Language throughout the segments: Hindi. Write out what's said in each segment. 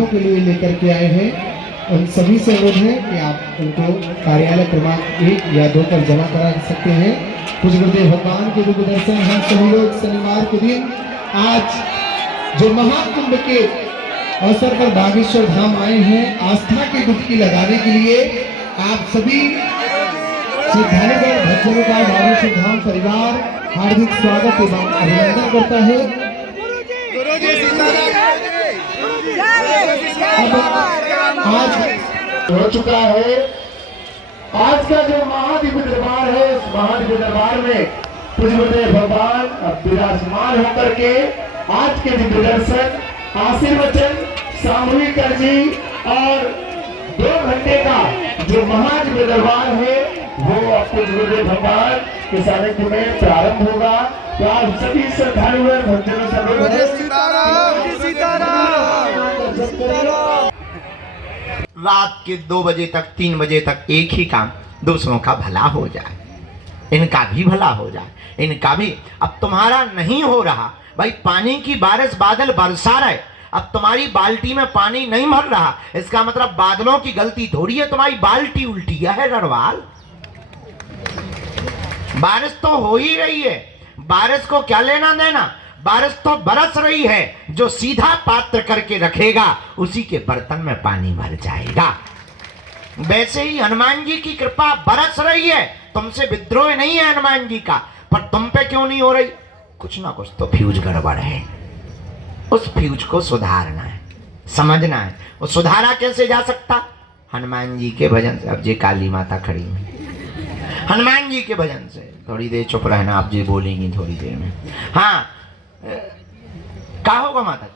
अतिथियों के लिए लेकर के आए हैं। उन सभी से अनुरोध है कि आप उनको कार्यालय क्रमांक 1 या 2 पर जमा करा सकते हैं। कुछ गुरुदेव भगवान के दिव्य दर्शन हम सभी लोग शनिवार के दिन आज जो महाकुंभ के अवसर पर बागेश्वर धाम आए हैं आस्था की डुबकी लगाने के लिए, आप सभी श्रद्धालुगण भक्तों का बागेश्वर धाम परिवार हार्दिक स्वागत एवं अभिनंदन करता है। आज हो चुका है आज का जो महादिव्य दरबार है, इस महादिव्य दरबार में पूज्य भगवान विराजमान होकर के आज के दिव्य दर्शन, आशीर्वचन, सामूहिक अर्जी और 2 घंटे का जो महादिव्य दरबार है वो आपको पूज्य भगवान के सानिध्य में प्रारंभ होगा। तो आप सभी श्रद्धालु भक्तों से रात के 2 बजे तक 3 बजे तक एक ही काम, दूसरों का भला हो जाए, इनका भी भला हो जाए, इनका भी। अब तुम्हारा नहीं हो रहा भाई, पानी की बारिश बादल बरसा रहे, अब तुम्हारी बाल्टी में पानी नहीं भर रहा, इसका मतलब बादलों की गलती थोड़ी है, तुम्हारी बाल्टी उल्टी है रड़वाल। बारिश तो हो ही रही है, बारिश को क्या लेना देना, बारिश तो बरस रही है। जो सीधा पात्र करके रखेगा उसी के बर्तन में पानी भर जाएगा। वैसे ही हनुमान जी की कृपा बरस रही है, तुमसे विद्रोह नहीं है हनुमान जी का, पर तुम पे क्यों नहीं हो रही? कुछ ना कुछ तो फ्यूज गड़बड़ है, उस फ्यूज को सुधारना है, समझना है। वो सुधारा कैसे जा सकता? हनुमान जी के भजन से। अब जी काली माता खड़ी है, हनुमान जी के भजन से। थोड़ी देर चुप रहना, आप जी बोलेंगी थोड़ी देर में। हाँ, क्या होगा माता?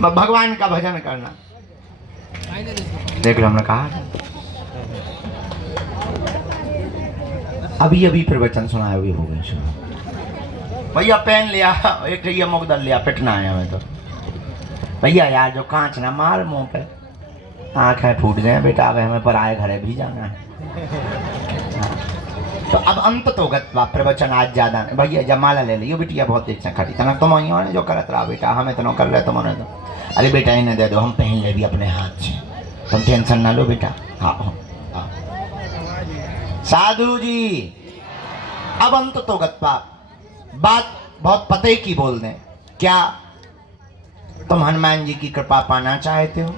भगवान का भजन करना। देख लो, हमने कहा अभी अभी प्रवचन सुनाया, अभी हो गए सुना। भैया पेन लिया, एक ये मुकदल लिया, पिटना है हमें तो। भैया यार जो कांच ना मार मुंह पे, आंखें फूट गए बेटा, अब हमें पर आए घरे भी जाना है। तो अब अंत तो गत्वा प्रवचन आज ज्यादा नहीं। भैया जमाला ले लियो बिटिया, बहुत देर से खड़ी तना तुम ने जो करत रहा बेटा, हमें तो न कर रहे तुमने तो। अरे बेटा इन्हें दे दो, हम पहन ले भी अपने हाथ से, तुम टेंशन ना लो बेटा। हाँ साधु जी, अब अंत तो गत्वा बात बहुत पते की बोल दें। क्या तुम हनुमान जी की कृपा पाना चाहते हो?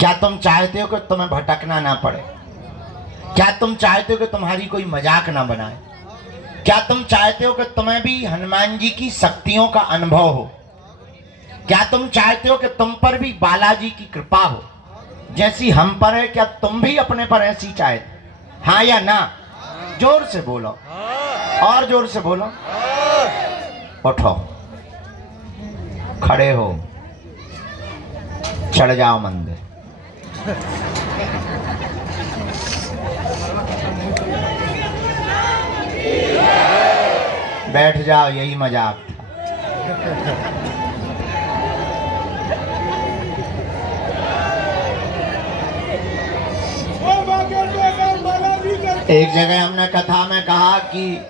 क्या तुम चाहते हो कि तुम्हें भटकना ना पड़े? क्या तुम चाहते हो कि तुम्हारी कोई मजाक ना बनाए? क्या तुम चाहते हो कि तुम्हें भी हनुमान जी की शक्तियों का अनुभव हो? क्या तुम चाहते हो कि तुम पर भी बालाजी की कृपा हो जैसी हम पर है? क्या तुम भी अपने पर ऐसी चाहते? हाँ या ना? जोर से बोलो, और जोर से बोलो। उठो, खड़े हो, चढ़ जाओ मंदिर। बैठ जाओ, यही मजाक था। एक जगह हमने कथा में कहा कि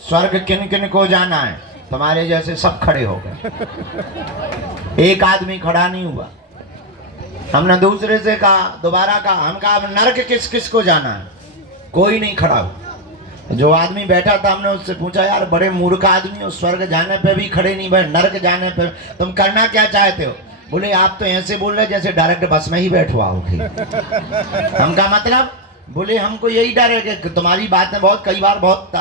स्वर्ग किन किन को जाना है, तुम्हारे जैसे सब खड़े हो गए, एक आदमी खड़ा नहीं हुआ। हमने दूसरे से कहा, दोबारा कहा, हम कहा नरक किस किस को जाना है, कोई नहीं खड़ा हुआ। जो आदमी बैठा था हमने उससे पूछा, यार बड़े मूर्ख आदमी हो, स्वर्ग जाने पे भी खड़े नहीं बैठ, नरक जाने पे तुम करना क्या चाहते हो? बोले आप तो ऐसे बोल रहे जैसे डायरेक्ट बस में ही बैठवाओगे। हम का मतलब? बोले हमको यही डर है कि तुम्हारी बातें बहुत कई बार बहुत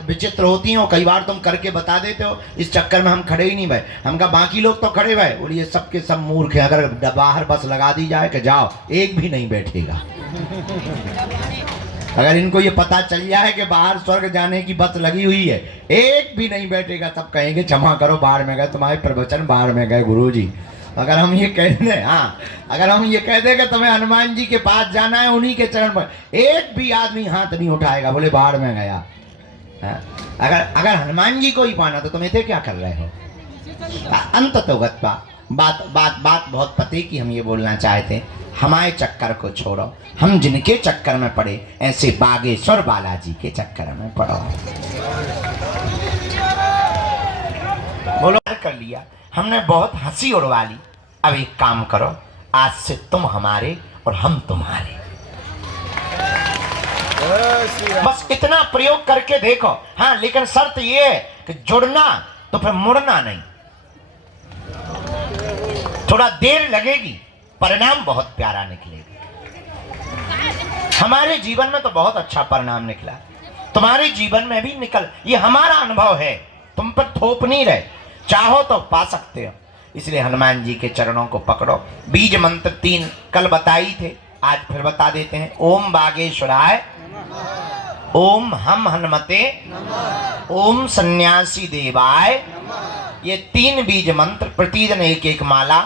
विचित्र होती हैं, कई बार तुम करके बता देते हो, इस चक्कर में हम खड़े ही नहीं भाई। हम कहा बाकी लोग तो खड़े भाई। बोले ये सबके सब मूर्ख हैं, अगर बाहर बस लगा दी जाए कि जाओ, एक भी नहीं बैठेगा। अगर इनको ये पता चल जाए कि बाहर स्वर्ग जाने की बस लगी हुई है, एक भी नहीं बैठेगा। सब कहेंगे क्षमा करो, बाहर में गए, तुम्हारे प्रवचन बाहर में गए गुरुजी। अगर हम ये कह दें, हाँ अगर हम ये कह दें कि तुम्हें हनुमान जी के पास जाना है, उन्हीं के चरण पर, एक भी आदमी हाथ नहीं उठाएगा, बोले बाहर में गया। अगर हनुमान जी को ही पाना तो तुम इतने क्या कर रहे हो? अंत तो गत्वा बात बात बात बहुत पते की हम ये बोलना चाहते हैं, हमारे चक्कर को छोड़ो, हम जिनके चक्कर में पड़े ऐसे बागेश्वर बालाजी के चक्कर में पड़ो। बोलो कर लिया। हमने बहुत हंसी उड़वा ली। अब एक काम करो, आज से तुम हमारे और हम तुम्हारे। बस इतना प्रयोग करके देखो। हाँ, लेकिन शर्त ये है कि जुड़ना तो फिर मुड़ना नहीं। थोड़ा देर लगेगी, परिणाम बहुत प्यारा निकलेगा। हमारे जीवन में तो बहुत अच्छा परिणाम निकला, तुम्हारे जीवन में भी निकल। ये हमारा अनुभव है, तुम पर थोप नहीं रहे। चाहो तो पा सकते हो। इसलिए हनुमान जी के चरणों को पकड़ो। बीज मंत्र 3 कल बताई थे, आज फिर बता देते हैं। ओम बागेश्वराय, ओम हम हनुमते, ओम सन्यासी देवाय। ये 3 बीज मंत्र प्रतिदिन एक एक माला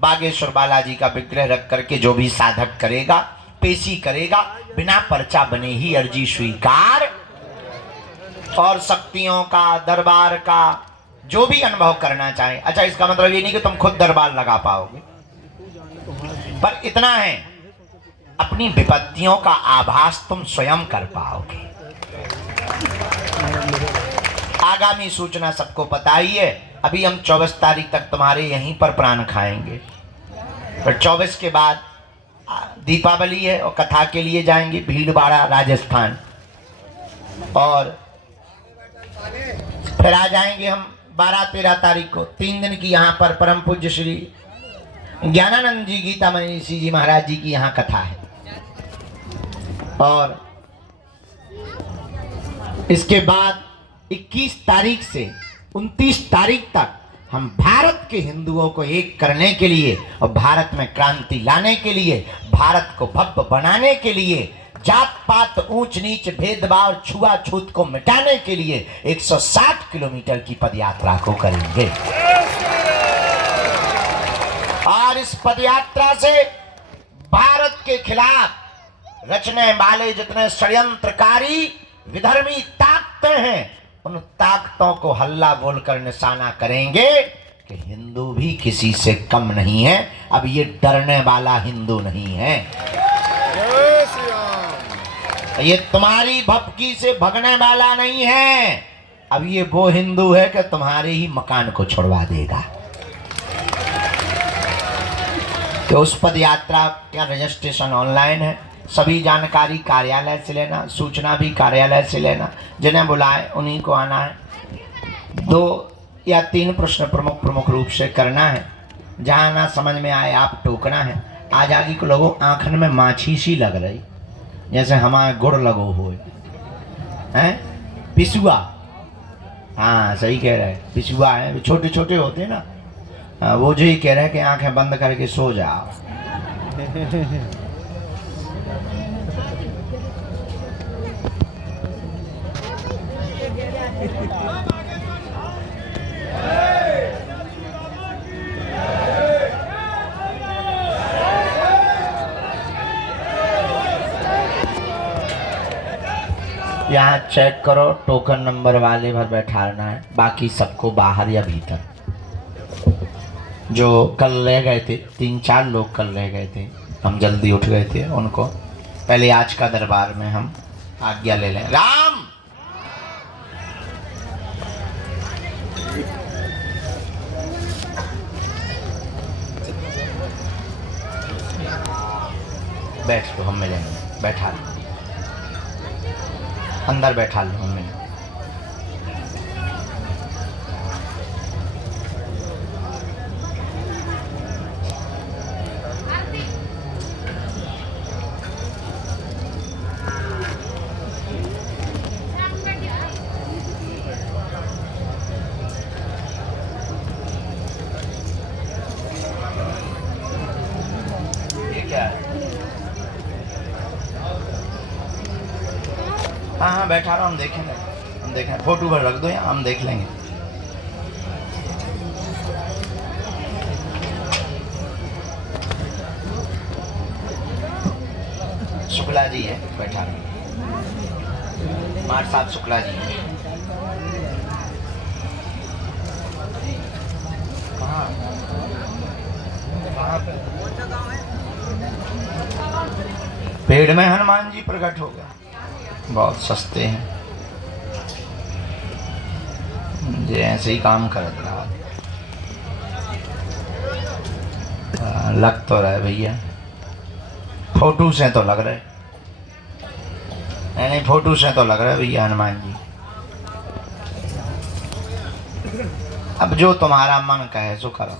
बागेश्वर बालाजी का विग्रह रख करके जो भी साधक करेगा, पेशी करेगा, बिना पर्चा बने ही अर्जी स्वीकार। और शक्तियों का, दरबार का जो भी अनुभव करना चाहे। अच्छा, इसका मतलब ये नहीं कि तुम खुद दरबार लगा पाओगे, पर इतना है, अपनी विपत्तियों का आभास तुम स्वयं कर पाओगे। आगामी सूचना सबको पता ही है। अभी हम 24 तारीख तक तुम्हारे यहीं पर प्राण खाएंगे, फिर 24 के बाद दीपावली है और कथा के लिए जाएंगे भीलवाड़ा राजस्थान, और फिर आ जाएंगे हम 12-13 तारीख को। 3 दिन की यहाँ पर परम पूज्य श्री ज्ञानानंद जी गीता मनीषी जी महाराज जी की यहाँ कथा है। और इसके बाद 21 तारीख से 29 तारीख तक हम भारत के हिंदुओं को एक करने के लिए और भारत में क्रांति लाने के लिए, भारत को भव्य बनाने के लिए, जात पात, ऊंच नीच, भेदभाव, छुआछूत को मिटाने के लिए 160 किलोमीटर की पदयात्रा को करेंगे। और इस पदयात्रा से भारत के खिलाफ रचने वाले जितने षड्यंत्रकारी विधर्मी ताकतें हैं, उन ताकतों को हल्ला बोलकर निशाना करेंगे कि हिंदू भी किसी से कम नहीं है। अब ये डरने वाला हिंदू नहीं है, ये तुम्हारी भपकी से भगने वाला नहीं है। अब ये वो हिंदू है कि तुम्हारे ही मकान को छुड़वा देगा। तो उस पद यात्रा का रजिस्ट्रेशन ऑनलाइन है। सभी जानकारी कार्यालय से लेना, सूचना भी कार्यालय से लेना। जिन्हें बुलाए उन्हीं को आना है। 2 या 3 प्रश्न प्रमुख रूप से करना है। जहाँ ना समझ में आए आप टोकना है। आज आगे को लोगों आंखन में माछी सी लग रही, जैसे हमारे गुड़ लगो हुए हैं। पिसुआ, हाँ सही कह रहे हैं, पिसुआ है, छोटे छोटे होते हैं ना। वो जो ही कह रहे हैं कि आंखें बंद करके सो जाओ। यहाँ चेक करो, टोकन नंबर वाले भर बैठाना है, बाकी सबको बाहर या भीतर। जो कल रह गए थे, 3-4 लोग कल रह गए थे, हम जल्दी उठ गए थे, उनको पहले आज का दरबार में हम आज्ञा ले लें। राम बैठ लो, हम मिलेंगे। बैठा लो, अंदर बैठा लो, हम मिलेंगे। ये क्या है? हाँ हाँ बैठा रहा, हम देखेंगे, हम देखें। फोटो पर रख दो या हम देख लेंगे। शुक्ला जी है, बैठा रहा। मार साहब शुक्ला जी है। कहाँ पे? पेड़ में हनुमान जी प्रकट हो गए। बहुत सस्ते हैं, ये ऐसे ही काम करता है। लग तो रहे भैया, फोटो से तो लग रहे, नहीं फोटो से तो लग रहे भैया हनुमान जी। अब जो तुम्हारा मन कहे सो करो।